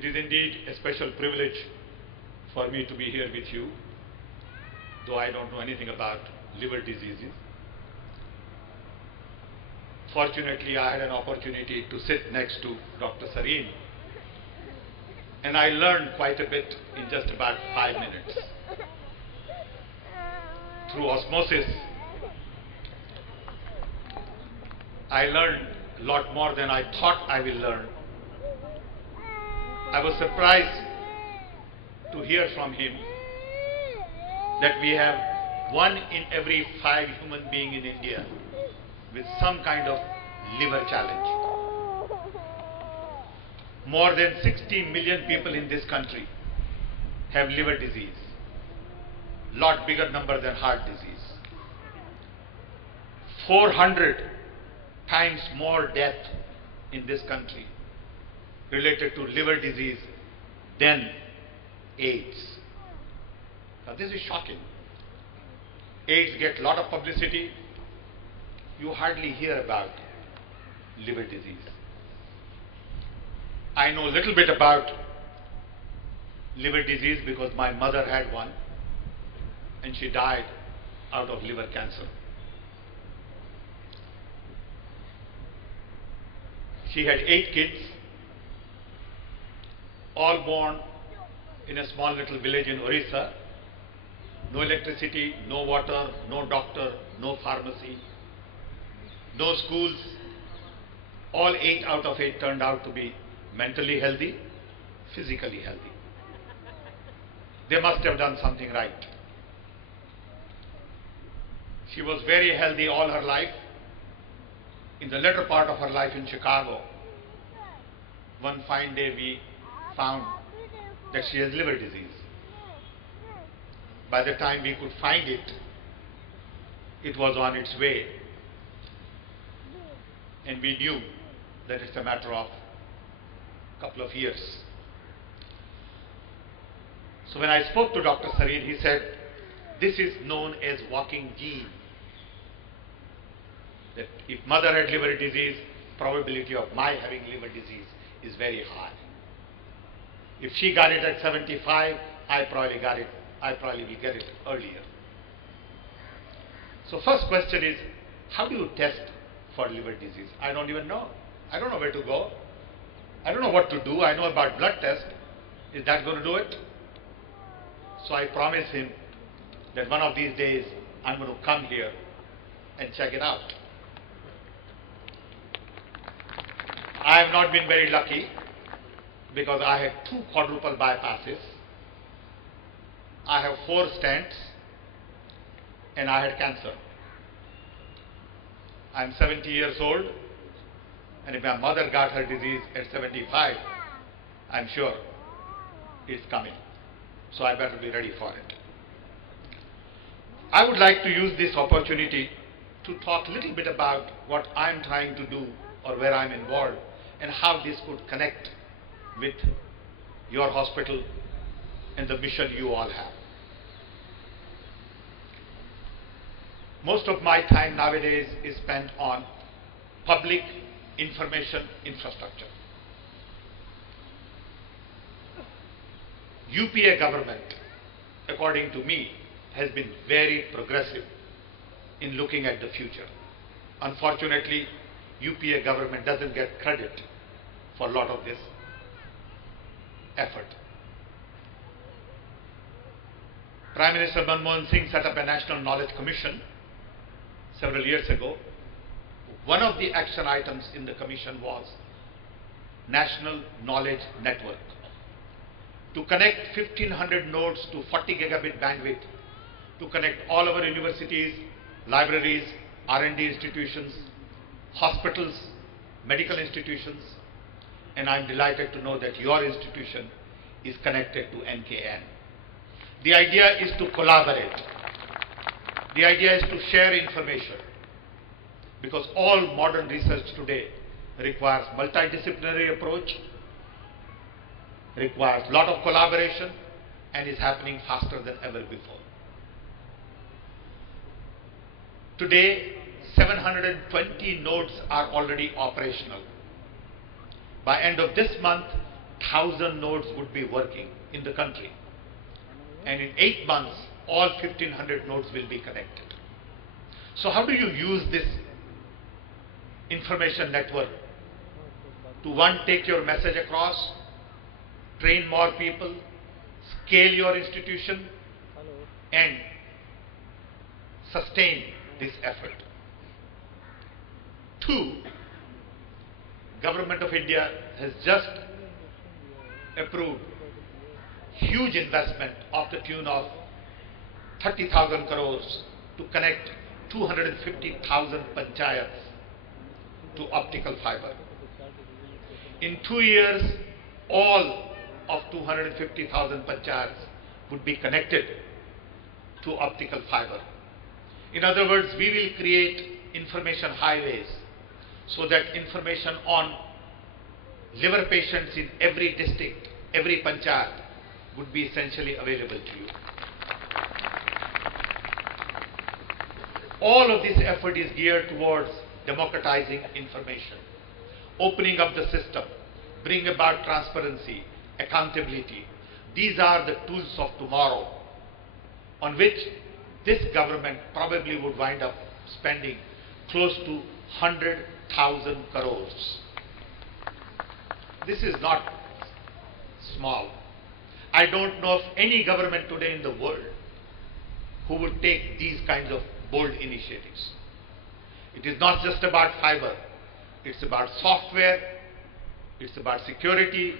It is indeed a special privilege for me to be here with you, though I don't know anything about liver diseases. Fortunately, I had an opportunity to sit next to Dr. Sareen, and I learned quite a bit in just about 5 minutes. Through osmosis, I learned a lot more than I thought I will learn. I was surprised to hear from him that we have 1 in every 5 human beings in India with some kind of liver challenge. More than 60 million people in this country have liver disease, lot bigger number than heart disease. 400 times more death in this country related to liver disease than AIDS. Now this is shocking. AIDS get a lot of publicity. You hardly hear about liver disease. I know a little bit about liver disease because my mother had one and she died out of liver cancer. She had 8 kids, all born in a small little village in Orissa. No electricity, no water, no doctor, no pharmacy, no schools. All 8 out of 8 turned out to be mentally healthy, physically healthy. They must have done something right. She was very healthy all her life. In the latter part of her life in Chicago, one fine day we found that she has liver disease. By the time we could find it, it was on its way. And we knew that it's a matter of a couple of years. So when I spoke to Dr. Sareen, he said, this is known as walking gene. That if mother had liver disease, probability of my having liver disease is very high. If she got it at 75, I probably will get it earlier. So first question is, how do you test for liver disease? I don't even know. I don't know where to go. I don't know what to do. I know about blood test. Is that going to do it? So I promised him that one of these days I'm going to come here and check it out. I have not been very lucky because I had 2 quadruple bypasses. I have 4 stents and I had cancer. I'm 70 years old, and if my mother got her disease at 75, I'm sure it's coming. So I better be ready for it. I would like to use this opportunity to talk a little bit about what I'm trying to do or where I'm involved and how this could connect with your hospital and the mission you all have. Most of my time nowadays is spent on public information infrastructure. UPA government, according to me, has been very progressive in looking at the future. Unfortunately, UPA government doesn't get credit for a lot of this effort. Prime Minister Manmohan Singh set up a National Knowledge Commission several years ago. One of the action items in the commission was National Knowledge Network, to connect 1500 nodes to 40 gigabit bandwidth, to connect all our universities, libraries, R&D institutions, hospitals, medical institutions, and I'm delighted to know that your institution is connected to NKN. The idea is to collaborate. The idea is to share information, because all modern research today requires multidisciplinary approach, requires a lot of collaboration, and is happening faster than ever before. Today, 720 nodes are already operational. By end of this month, 1,000 nodes would be working in the country. And in 8 months, all 1,500 nodes will be connected. So how do you use this information network to, one, take your message across, train more people, scale your institution, and sustain this effort? 2, Government of India has just approved huge investment of the tune of 30,000 crores to connect 250,000 panchayats to optical fiber. In 2 years, all of 250,000 panchayats would be connected to optical fiber. In other words, we will create information highways so that information on liver patients in every district, every panchayat would be essentially available to you. All of this effort is geared towards democratizing information, opening up the system, bring about transparency, accountability. These are the tools of tomorrow on which this government probably would wind up spending close to 100,000 crores. This is not small. I don't know of any government today in the world who would take these kinds of bold initiatives. It is not just about fiber. It's about software. It's about security.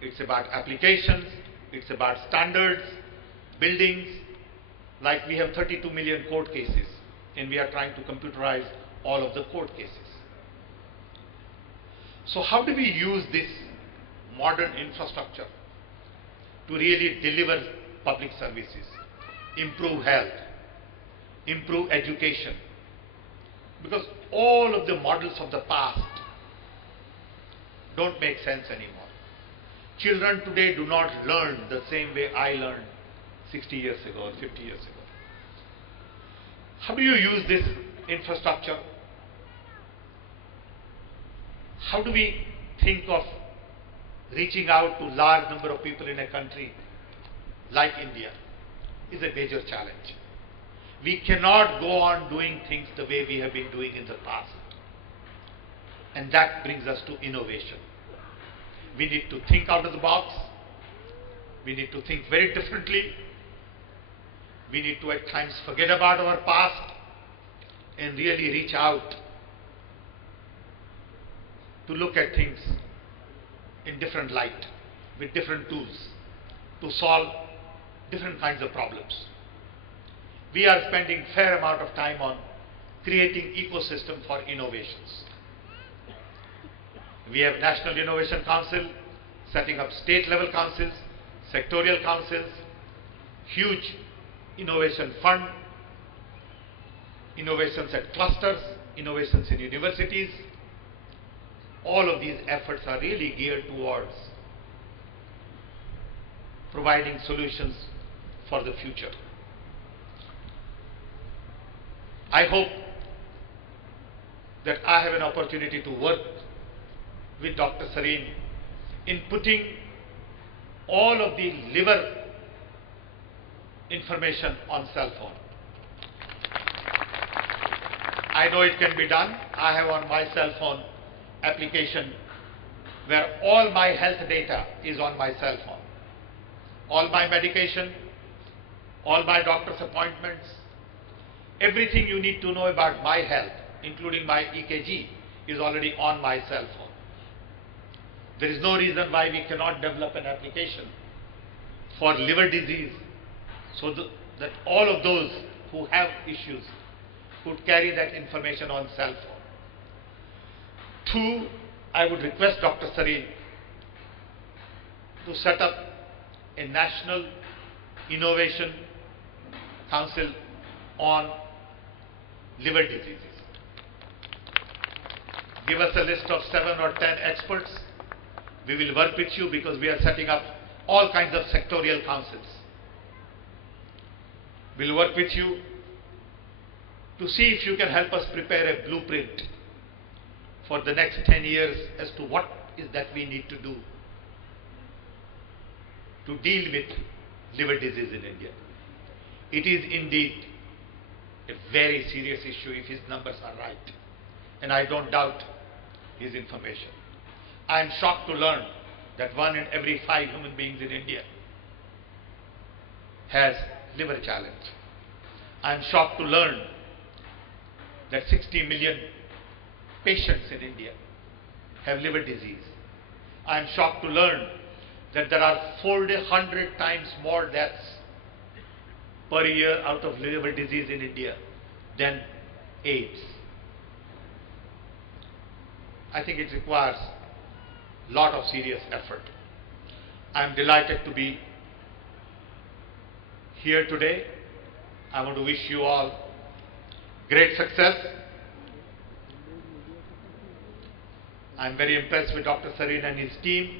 It's about applications. It's about standards, buildings. Like we have 32 million court cases, and we are trying to computerize all of the court cases. So how do we use this modern infrastructure to really deliver public services, improve health, improve education? Because all of the models of the past don't make sense anymore. Children today do not learn the same way I learned 60 years ago or 50 years ago. How do you use this infrastructure? How do we think of reaching out to large number of people in a country like India? Is a major challenge. We cannot go on doing things the way we have been doing in the past. And that brings us to innovation. We need to think out of the box. We need to think very differently. We need to at times forget about our past and really reach out to look at things in different light, with different tools, to solve different kinds of problems. We are spending fair amount of time on creating ecosystem for innovations. We have National Innovation Council, setting up state level councils, sectorial councils, huge innovation fund, innovations at clusters, innovations in universities. All of these efforts are really geared towards providing solutions for the future. I hope that I have an opportunity to work with Dr. Sareen in putting all of the liver information on cell phone. I know it can be done. I have on my cell phone application where all my health data is on my cell phone. All my medication, all my doctor's appointments, everything you need to know about my health, including my EKG, is already on my cell phone. There is no reason why we cannot develop an application for liver disease so that all of those who have issues could carry that information on cell phone. 2, I would request Dr. Sareen to set up a National Innovation Council on liver diseases. Give us a list of 7 or 10 experts. We will work with you because we are setting up all kinds of sectorial councils. We'll work with you to see if you can help us prepare a blueprint for the next 10 years as to what is that we need to do to deal with liver disease in India. It is indeed a very serious issue if his numbers are right, and I don't doubt his information. I am shocked to learn that 1 in every 5 human beings in India has liver challenge. I am shocked to learn that 60 million patients in India have liver disease. I am shocked to learn that there are 400 times more deaths per year out of liver disease in India than AIDS. I think it requires a lot of serious effort. I am delighted to be here today. I want to wish you all great success. I am very impressed with Dr. Sareen and his team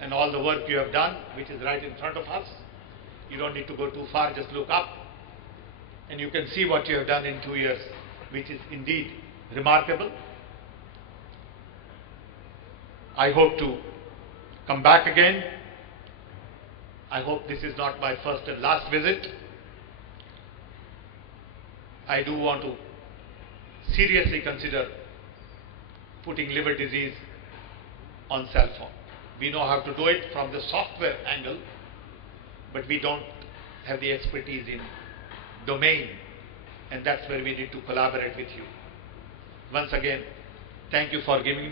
and all the work you have done, which is right in front of us. You don't need to go too far, just look up and you can see what you have done in 2 years, which is indeed remarkable. I hope to come back again. I hope this is not my first and last visit. I do want to seriously consider putting liver disease on cell phone. We know how to do it from the software angle, but we don't have the expertise in domain, and that's where we need to collaborate with you. Once again, thank you for giving